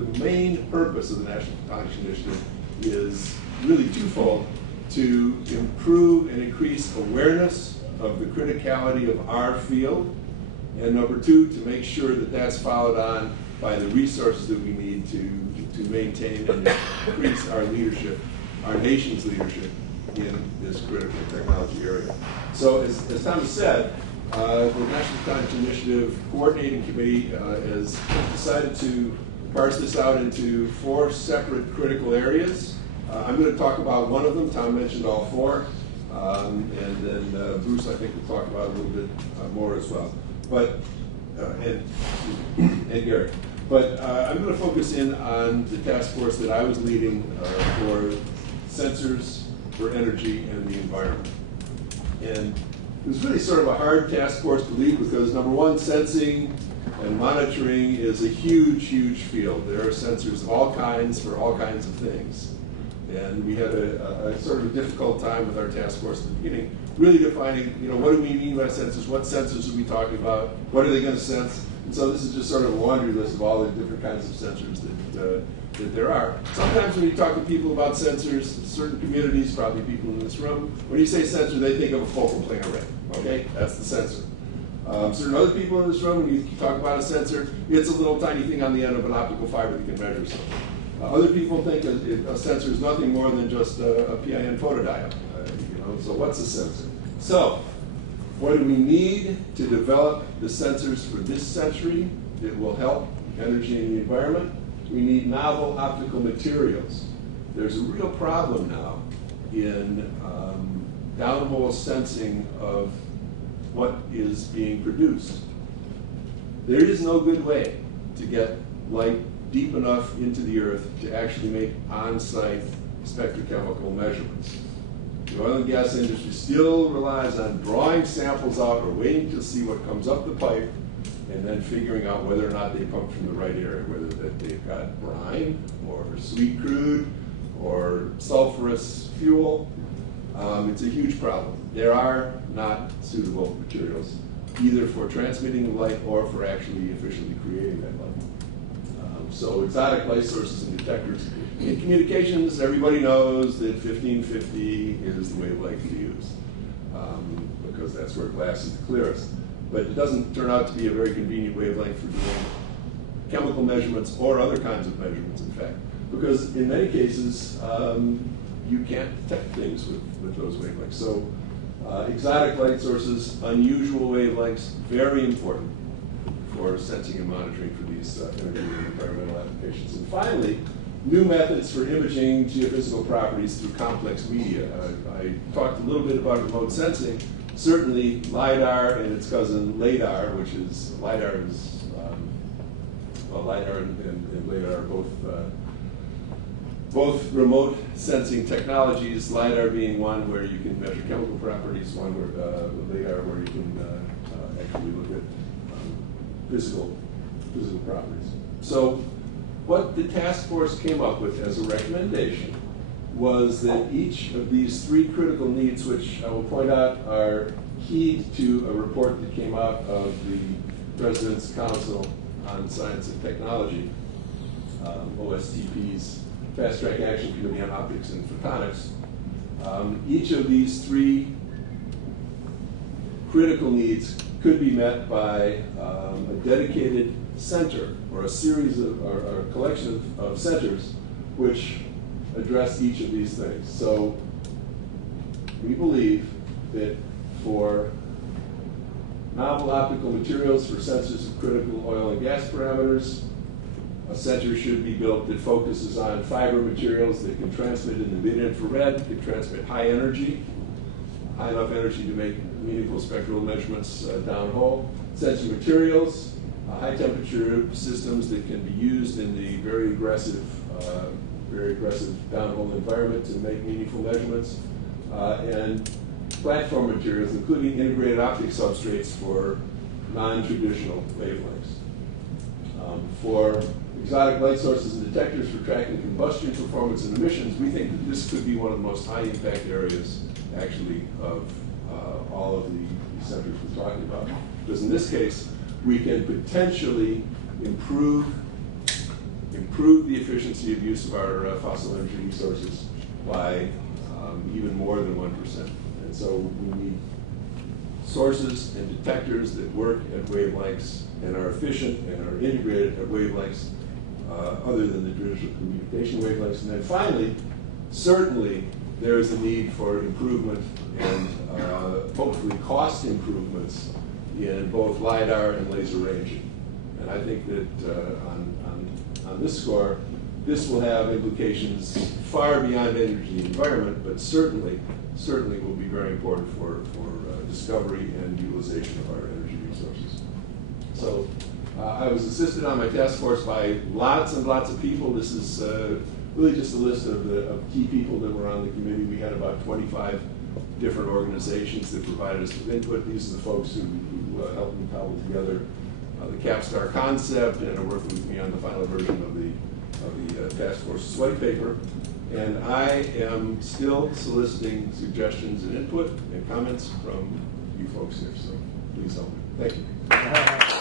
the main purpose of the National Photonics Initiative is really twofold: to improve and increase awareness of the criticality of our field, and number two, to make sure that that's followed on by the resources that we need to maintain and increase our leadership, our nation's leadership in this critical technology area. So as Thomas said, the National Photonics Initiative Coordinating Committee has decided to parse this out into 4 separate critical areas. I'm going to talk about one of them. Tom mentioned all 4. And then Bruce, I think, will talk about it a little bit more as well. But, and Gary. But I'm going to focus in on the task force that I was leading for sensors for energy and the environment. And it was really sort of a hard task force to lead because, number one, sensing and monitoring is a huge, huge field. There are sensors of all kinds for all kinds of things. And we had a sort of a difficult time with our task force at the beginning, really defining, what do we mean by sensors? What sensors are we talking about? What are they going to sense? And so this is just sort of a laundry list of all the different kinds of sensors that there are. Sometimes when you talk to people about sensors, certain communities, probably people in this room, when you say sensor, they think of a focal plane array. Okay, that's the sensor. Certain other people in this room, when you talk about a sensor, it's a little tiny thing on the end of an optical fiber that can measure something. Other people think a sensor is nothing more than just a PIN photodiode. So what's a sensor? So what do we need to develop the sensors for this century that will help energy and the environment? We need novel optical materials. There's a real problem now in downhole sensing of what is being produced. There is no good way to get light deep enough into the earth to actually make on-site spectrochemical measurements. The oil and gas industry still relies on drawing samples out or waiting to see what comes up the pipe and then figuring out whether or not they come from the right area, whether that they've got brine or sweet crude or sulfurous fuel. It's a huge problem. There are not suitable materials either for transmitting the light or for actually efficiently creating that light. So exotic light sources and detectors. In communications, everybody knows that 1550 is the wavelength to use because that's where glass is the clearest. But it doesn't turn out to be a very convenient wavelength for doing chemical measurements or other kinds of measurements, in fact, because in many cases, you can't detect things with those wavelengths. So exotic light sources, unusual wavelengths, very important for sensing and monitoring for these energy and environmental applications. And finally, new methods for imaging geophysical properties through complex media. I talked a little bit about remote sensing. Certainly, LiDAR and its cousin LADAR, which is, LiDAR is, LiDAR and LADAR are both remote sensing technologies, LiDAR being one where you can measure chemical properties, one where LADAR where you can actually look at physical properties. So what the task force came up with as a recommendation was that each of these 3 critical needs, which I will point out are keyed to a report that came out of the President's Council on Science and Technology, OSTP's Fast Track Action Committee on Optics and Photonics. Each of these 3 critical needs could be met by a dedicated center or a series of, or a collection of centers which address each of these things. So we believe that for novel optical materials for sensors of critical oil and gas parameters, a center should be built that focuses on fiber materials that can transmit in the mid-infrared, can transmit high enough energy to make meaningful spectral measurements downhole. Sensor materials, high temperature systems that can be used in the very aggressive downhole environment to make meaningful measurements, and platform materials, including integrated optic substrates for non-traditional wavelengths. For exotic light sources and detectors for tracking combustion performance and emissions, we think that this could be one of the most high impact areas, actually, of all of the centers we're talking about. Because in this case, we can potentially improve improve the efficiency of use of our fossil energy resources by even more than 1%. And so we need sources and detectors that work at wavelengths and are efficient and are integrated at wavelengths other than the traditional communication wavelengths. And then finally, certainly there is a need for improvement and hopefully cost improvements in both LiDAR and laser ranging. And I think that on this score, this will have implications far beyond energy and environment, but certainly will be very important for discovery and utilization of our energy resources. So I was assisted on my task force by lots and lots of people. This is really just a list of key people that were on the committee. We had about 25 different organizations that provided us with input. These are the folks who helped me cobble together the Capstar concept and are working with me on the final version of the task force's white paper. And I am still soliciting suggestions and input and comments from you folks here, so please help me. Thank you.